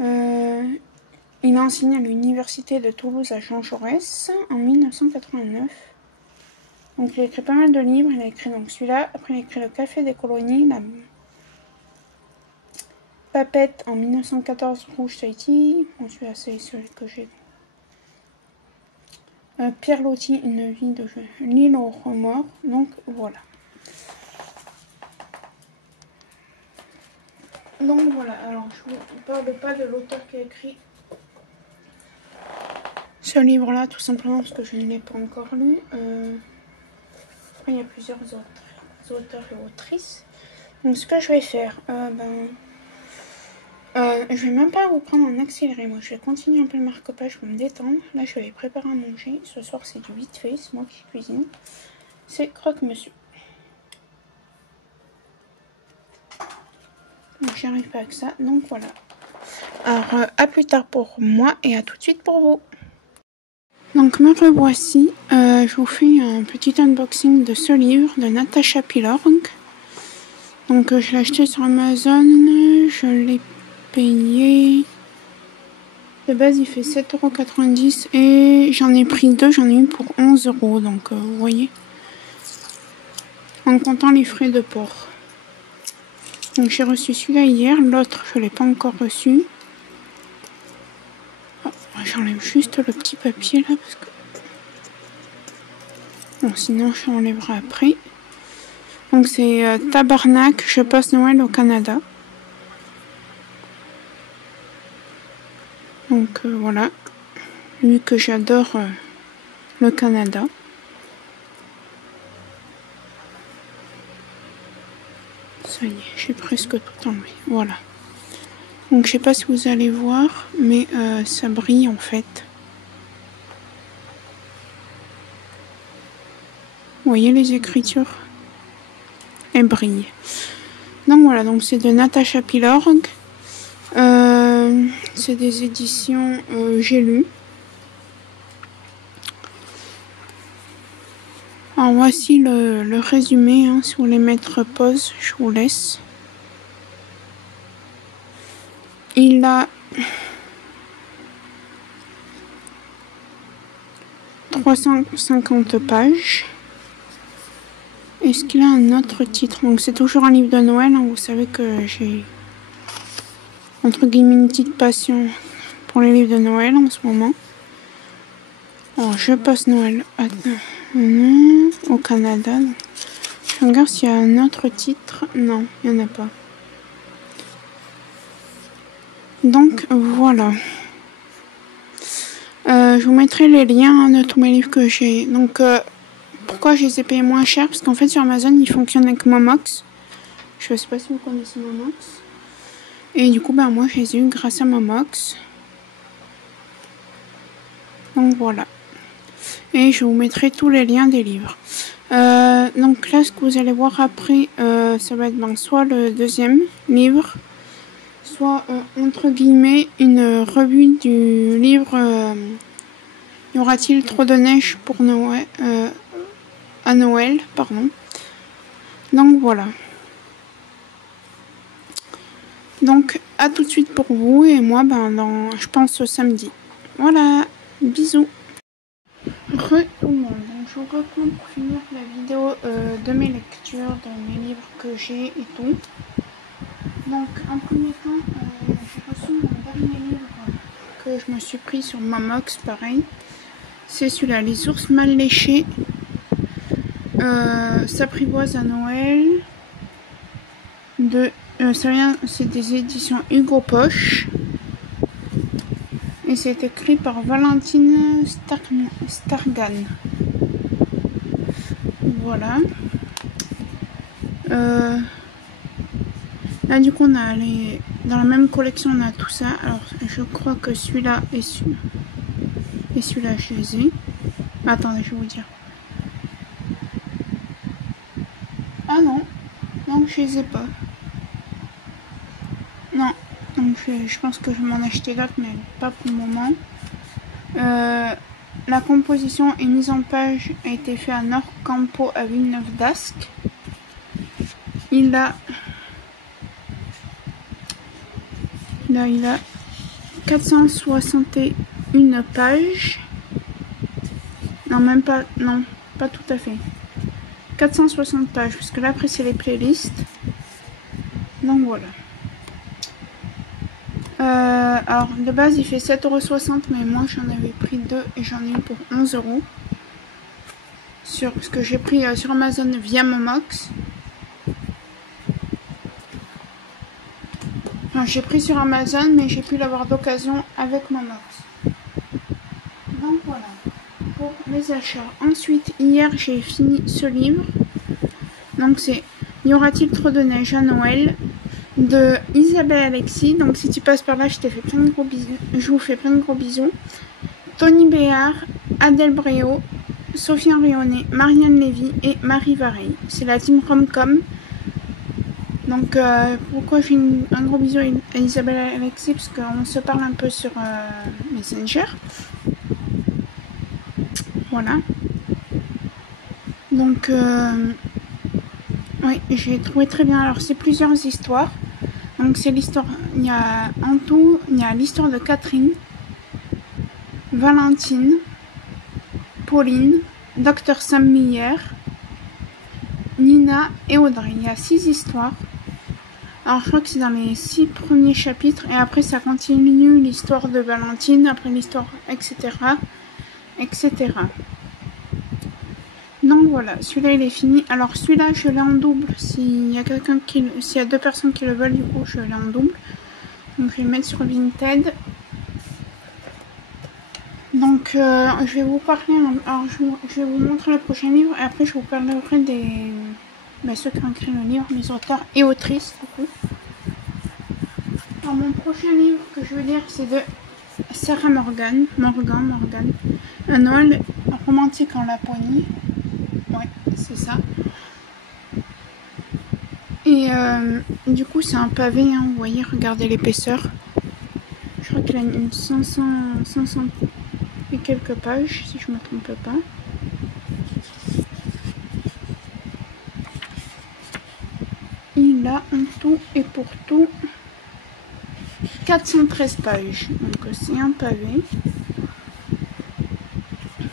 Il a enseigné à l'université de Toulouse à Jean Jaurès en 1989. Donc il a écrit pas mal de livres, il a écrit donc celui-là, après il a écrit Le Café des Colonies, La Papette en 1914, Rouge Tahiti, bon celui-là c'est celui que j'ai. Pierre Loti, Une vie de jeu, L'île aux remords, donc voilà. Donc voilà, alors je ne vous parle pas de l'auteur qui a écrit ce livre-là, tout simplement parce que je ne l'ai pas encore lu. Après, il y a plusieurs auteurs et autrices. Donc ce que je vais faire, je vais même pas vous prendre en accéléré, moi je vais continuer un peu le marque-page pour me détendre. Là je vais préparer à manger, ce soir c'est du vite fait, c'est moi qui cuisine. C'est croque-monsieur. Donc j'y arrive pas avec ça, donc voilà. Alors à plus tard pour moi et à tout de suite pour vous. Donc me revoici, je vous fais un petit unboxing de ce livre de Natasha Pilorg. Donc je l'ai acheté sur Amazon, je l'ai payé... De base il fait 7,90 € et j'en ai pris 2, j'en ai eu pour 11 €, donc vous voyez. En comptant les frais de port. Donc j'ai reçu celui-là hier, l'autre je ne l'ai pas encore reçu. Oh, j'enlève juste le petit papier là parce que... Bon sinon je l'enlèverai après. Donc c'est Tabarnak, je passe Noël au Canada. Donc voilà, vu que j'adore le Canada. Ça y est, j'ai presque tout enlevé. Voilà. Donc je sais pas si vous allez voir, mais ça brille en fait. Vous voyez les écritures? Elles brillent. Donc voilà, donc c'est de Natacha Pilorg. C'est des éditions J'ai lu. Alors voici le résumé, hein, si vous voulez mettre pause, je vous laisse. Il a 350 pages. Est-ce qu'il a un autre titre? Donc c'est toujours un livre de Noël, hein. Vous savez que j'ai entre guillemets une petite passion pour les livres de Noël en ce moment. Alors je passe Noël au Canada. Je regarde s'il y a un autre titre. Non, il n'y en a pas. Donc voilà. Je vous mettrai les liens de tous mes livres que j'ai. Donc pourquoi je les ai payés moins cher? Parce qu'en fait sur Amazon ils fonctionnent avec Momox. Je sais pas si vous connaissez Momox. Et du coup ben moi je les ai eu grâce à Momox. Donc voilà. Et je vous mettrai tous les liens des livres. Donc là ce que vous allez voir après ça va être ben, soit le deuxième livre, soit entre guillemets une revue du livre Y aura-t-il trop de neige pour Noël à Noël, pardon. Donc voilà. Donc à tout de suite pour vous et moi ben dans je pense samedi. Voilà, bisous. Re tout le monde. Donc je vous reprends pour finir la vidéo de mes lectures, de mes livres que j'ai et tout. Donc en premier temps, j'ai reçu mon dernier livre que je me suis pris sur Momox, pareil. C'est celui-là, Les ours mal léchés. S'apprivoise à Noël. C'est des éditions Hugo Poche. Et c'est écrit par Valentine Stargan. Voilà. Là du coup on a dans la même collection on a tout ça. Alors je crois que celui-là et celui-là je les ai. Attendez, je vais vous dire. Ah non, donc je les ai pas. Non, donc je pense que je vais m'en acheter d'autres, mais pas pour le moment. La composition et mise en page a été faite à Nord-Campo à Villeneuve d'Ascq. Il a 461 pages. Non, même pas, non, pas tout à fait. 460 pages, parce que là après c'est les playlists. Donc voilà. Alors de base il fait 7,60 €, mais moi j'en avais pris 2 et j'en ai eu pour 11 €. Parce que j'ai pris sur Amazon via Momox. Enfin j'ai pris sur Amazon mais j'ai pu l'avoir d'occasion avec Momox. Donc voilà pour les achats. Ensuite hier j'ai fini ce livre. Donc c'est Y aura-t-il trop de neige à Noël de Isabelle Alexis. Donc si tu passes par là, je te fais plein de gros bisous. Je vous fais plein de gros bisous. Tony Béard, Adèle Bréau, Sophie Henrionnet, Marianne Lévy et Marie Vareille. C'est la team Romcom. Donc pourquoi je fais un gros bisou à Isabelle Alexis? Parce qu'on se parle un peu sur Messenger. Voilà. Donc oui, j'ai trouvé très bien. Alors c'est plusieurs histoires. Donc c'est l'histoire, il y a l'histoire de Catherine, Valentine, Pauline, Dr Sam Miller, Nina et Audrey. Il y a 6 histoires. Alors je crois que c'est dans les 6 premiers chapitres et après ça continue l'histoire de Valentine, après l'histoire, etc. etc. Donc voilà, celui-là il est fini. Alors celui-là je l'ai en double. S'il y a 2 personnes qui le veulent, du coup je l'ai en double. Donc je vais le mettre sur Vinted. Donc Donc je vais vous parler, alors je vais vous montrer le prochain livre et après je vous parlerai des ceux qui ont écrit le livre, les auteurs et autrices du coup. Alors mon prochain livre que je veux lire c'est de Sarah Morgan, un Noël romantique en Laponie, ouais c'est ça. Et du coup c'est un pavé, hein, vous voyez, regardez l'épaisseur. Je crois qu'il a une 500 et quelques pages, si je ne me trompe pas. Il a en tout et pour tout 413 pages. Donc c'est un pavé.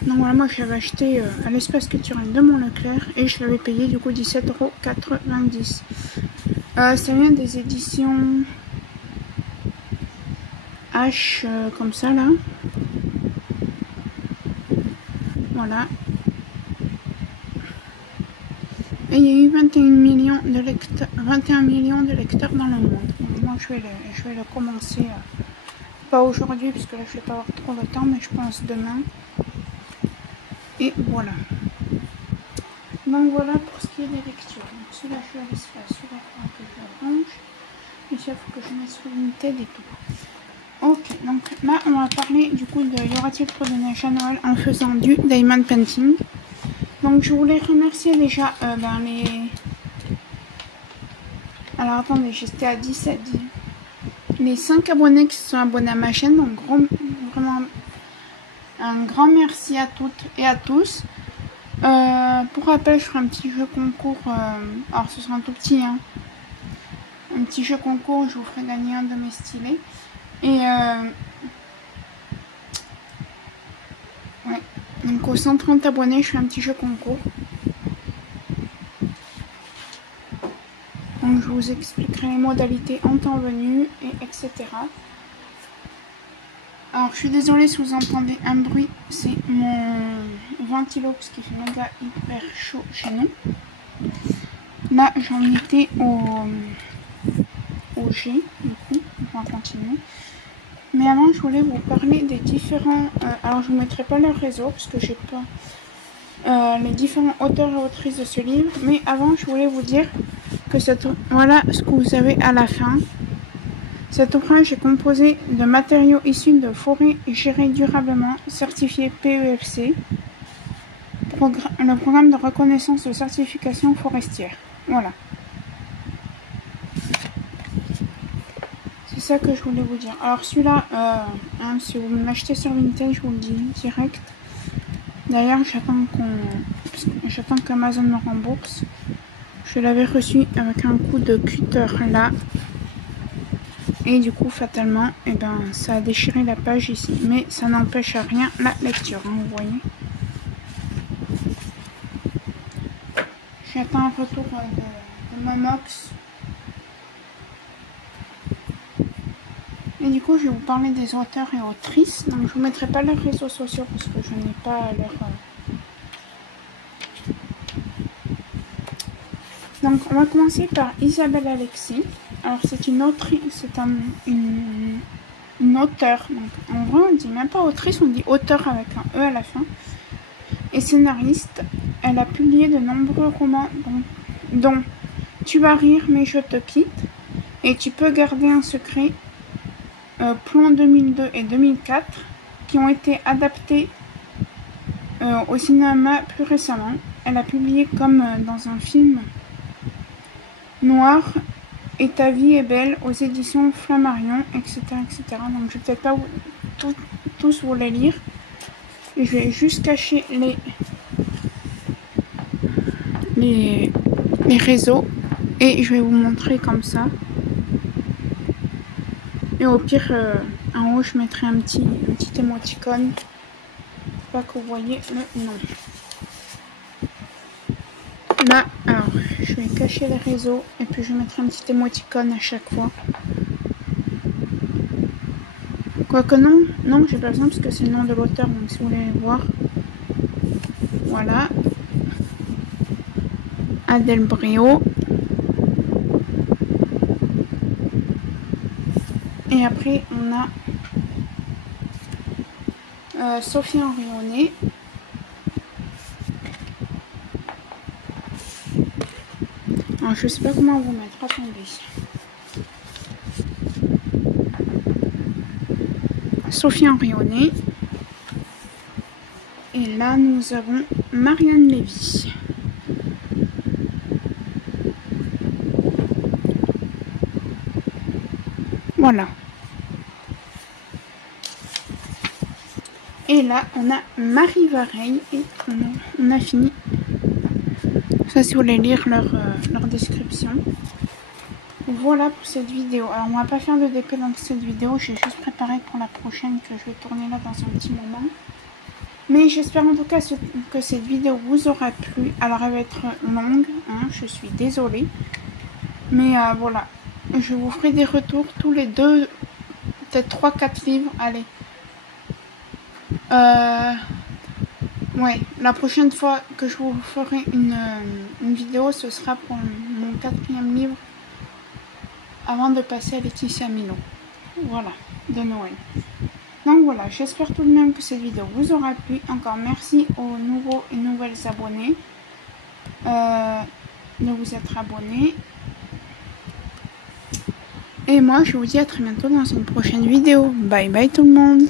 Donc voilà, moi je l'avais acheté à l'espace culturel de Mont-Leclerc et je l'avais payé du coup 17,90 €. Ça vient des éditions H comme ça là. Voilà. Et il y a eu 21 millions de lecteurs dans le monde. Donc moi je vais le commencer, pas aujourd'hui parce que là je vais pas avoir trop le temps, mais je pense demain. Et voilà. Donc voilà pour ce qui est des lectures. Donc celui-là je le laisse là, celui-là il faut que je le range. Et ça il faut que je mette sur une tête et tout. Ok, donc là on va parler du coup de Y aura-t-il trop de neige à Noël en faisant du diamond painting. Donc je voulais remercier déjà alors attendez, j'étais à 17, les 5 abonnés qui se sont abonnés à ma chaîne. Donc vraiment un grand merci à toutes et à tous. Pour rappel, je ferai un petit jeu concours, alors ce sera un tout petit, hein, un petit jeu concours où je vous ferai gagner un de mes stylés. Et ouais, donc aux 130 abonnés, je fais un petit jeu concours. Donc je vous expliquerai les modalités en temps venu, et etc. Alors je suis désolée si vous entendez un bruit, c'est mon ventilo parce qu'il fait méga hyper chaud chez nous. Là j'en étais au G, du coup on va continuer. Mais avant je voulais vous parler des différents, alors je ne vous mettrai pas leur réseau parce que j'ai pas les différents auteurs et autrices de ce livre. Mais avant je voulais vous dire que voilà ce que vous avez à la fin. Cet ouvrage est composé de matériaux issus de forêts gérées durablement, certifié PEFC, le programme de reconnaissance de certification forestière. Voilà. C'est ça que je voulais vous dire. Alors celui-là, hein, si vous m'achetez sur Vinted, je vous le dis direct. D'ailleurs, j'attends qu'Amazon me rembourse. Je l'avais reçu avec un coup de cutter là. Et du coup, fatalement, eh ben, ça a déchiré la page ici. Mais ça n'empêche à rien la lecture, hein, vous voyez. J'attends un retour de Momox. Et du coup, je vais vous parler des auteurs et autrices. Donc, je ne vous mettrai pas leurs réseaux sociaux parce que je n'ai pas leur... Donc, on va commencer par Isabelle Alexis. Alors, c'est une autrice, c'est une auteure. Donc, en vrai, on ne dit même pas autrice, on dit auteur avec un E à la fin. Et scénariste. Elle a publié de nombreux romans, dont Tu vas rire, mais je te quitte. Et Tu peux garder un secret. Plomb 2002 et 2004, qui ont été adaptés au cinéma plus récemment. Elle a publié comme dans un film noir et Ta vie est belle aux éditions Flammarion, etc., etc. Donc je vais peut-être pas tous vous les lire. Et je vais juste cacher les réseaux et je vais vous montrer comme ça. Et au pire, en haut, je mettrai un petit émoticône pour pas que vous voyez le nom. Là, alors, je vais cacher les réseaux et puis je mettrai un petit émoticône à chaque fois. Quoique non, j'ai pas besoin parce que c'est le nom de l'auteur, donc si vous voulez voir. Voilà. Adèle Bréau. Et après, on a Sophie Henrionnais. Alors, je sais pas comment vous mettre, attendez. Sophie Henrionnais. Et là, nous avons Marianne Lévy. Voilà. Et là, on a Marie Vareille et on a fini. Ça, si vous voulez lire leur description. Voilà pour cette vidéo. Alors, on va pas faire de DP dans cette vidéo. J'ai juste préparé pour la prochaine que je vais tourner là dans un petit moment. Mais j'espère en tout cas que cette vidéo vous aura plu. Alors, elle va être longue. Hein, je suis désolée. Mais voilà. Je vous ferai des retours tous les 2, peut-être 3-4 livres. Allez. Ouais, la prochaine fois que je vous ferai une vidéo, ce sera pour mon 4e livre avant de passer à Laetitia Milo. Voilà, de Noël. Donc voilà, j'espère tout de même que cette vidéo vous aura plu. Encore merci aux nouveaux et nouvelles abonnés de vous être abonnés. Et moi, je vous dis à très bientôt dans une prochaine vidéo. Bye bye tout le monde.